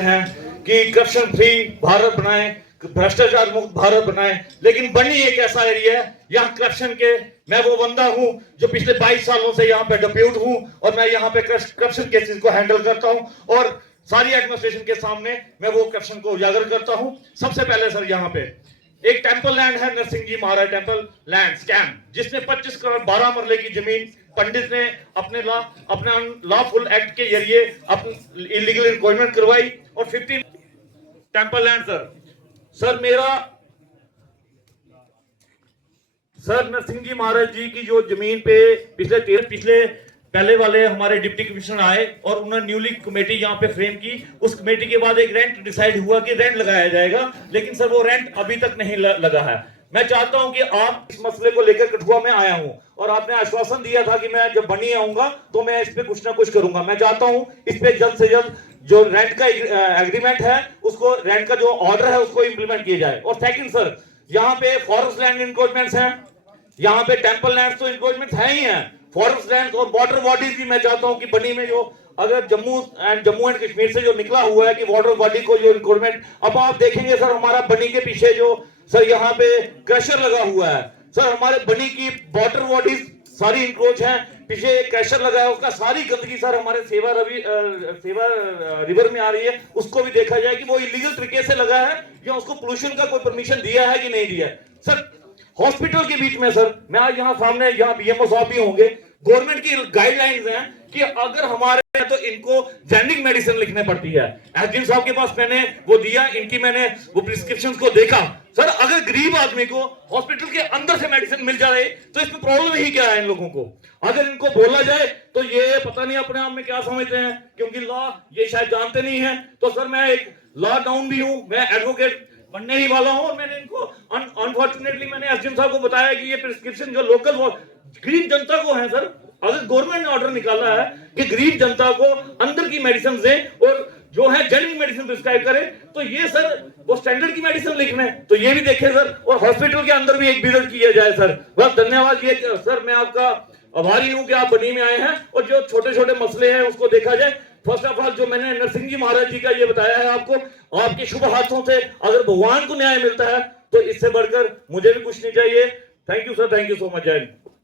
हैं कि corruption free Bharat बनाए, भ्रष्टाचार मुक्त भारत बनाए, लेकिन बनी एक ऐसा एरिया है यहाँ करप्शन के। मैं वो बंदा हूँ जो पिछले 22 सालों से यहाँ पे डिप्यूट हूँ और मैं यहाँ पे करप्शन केसेस को हैंडल करता हूँ और सारी एडमिनिस्ट्रेशन के सामने मैं वो करप्शन को उजागर करता हूँ। सबसे पहले सर यहाँ पे एक टेंपल लैंड है, नरसिंह जी महाराज टेंपल लैंड स्कैम, जिसमें 25 करोड़ 12 मरले की जमीन पंडित ने अपने लॉफुल एक्ट के जरिए अपनी इलीगल इंक्वायरमेंट करवाई और 15 टेंपल लैंड सर मेरा सर नरसिंह जी महाराज जी की जो जमीन पे पिछले पहले वाले हमारे डिप्टी कमिश्नर आए और उन्होंने न्यूली कमेटी यहाँ पे फ्रेम की। उस कमेटी के बाद एक रेंट डिसाइड हुआ कि रेंट लगाया जाएगा, लेकिन सर वो रेंट अभी तक नहीं लगा है। मैं चाहता हूं कि आप इस मसले को लेकर कठुआ में आया हूं और आपने आश्वासन दिया था कि मैं जब बनी आऊंगा तो मैं इस पे कुछ ना कुछ करूंगा। मैं चाहता हूं इस पे जल्द से जल्द जो रेंट का एग्रीमेंट है उसको, रेंट का जो ऑर्डर है उसको इंप्लीमेंट किया जाए। और सेकंड सर, यहाँ पे फॉरेस्ट लैंड इंक्रोचमेंट्स हैं, यहाँ पे टेंपल लैंड तो इंक्रोचमेंट है ही है, फॉरेस्ट लैंड और बॉर्डर बॉडीज भी मैं चाहता हूं कि बनी में जो अगर जम्मू एंड कश्मीर से जो निकला हुआ है कि बॉर्डर बॉडी को जो इंक्रोचमेंट, अब आप देखेंगे सर हमारा बनी के पीछे जो सर यहाँ पे क्रशर लगा हुआ है, सर हमारे बनी की बॉर्डर बॉडीज सारी इंक्रोच है, पीछे एक क्रशर लगा है, उसका सारी गंदगी सर हमारे सेवा रिवर में आ रही है। उसको भी देखा जाए कि वो इलीगल तरीके से लगा है या उसको पोल्यूशन का कोई परमिशन दिया है कि नहीं दिया है। सर हॉस्पिटल के बीच में सर मैं आज यहाँ सामने, यहाँ बीएमओ साहब भी होंगे, गवर्नमेंट की गाइडलाइंस हैं कि अगर हमारे तो इनको जेनरिक मेडिसिन लिखने पड़ती है। एसडीएम साहब के पास मैंने वो दिया, इनकी मैंने वो प्रिस्क्रिप्शंस को देखा। सर अगर गरीब आदमी को हॉस्पिटल के अंदर से मेडिसिन मिल जाए तो इसमें प्रॉब्लम ही क्या है इन लोगों को? अगर इनको बोला जाए तो ये पता नहीं अपने आप में क्या समझते हैं, क्योंकि लॉ ये शायद जानते नहीं है। तो सर मैं एक लॉ डाउन भी हूं, मैं एडवोकेट बनने ही वाला हूं और मैंने इनको अनफॉर्चुनेटली मैंने एसडीएम साहब को बताया कि ये प्रिस्क्रिप्शन जो लोकल गरीब जनता को है सर, अगर गवर्नमेंट ने ऑर्डर निकाला है कि गरीब जनता को अंदर की मेडिसिन दें और जो है जेनरिक मेडिसिन प्रिस्क्राइब करें, तो ये सर वो स्टैंडर्ड की मेडिसिन लिखने, तो ये भी देखें सर, और हॉस्पिटल के अंदर भी एक विजिट किया जाए सर। बस धन्यवाद। ये सर मैं आपका आभारी हूं कि आप बनी में आए हैं और जो छोटे छोटे मसले हैं उसको देखा जाए। फर्स्ट ऑफ ऑल जो मैंने नरसिंह जी महाराज जी का ये बताया है आपको, आपके शुभ हाथों से अगर भगवान को न्याय मिलता है तो इससे बढ़कर मुझे भी कुछ नहीं चाहिए। Thank you sir, thank you so much. जय हिंद।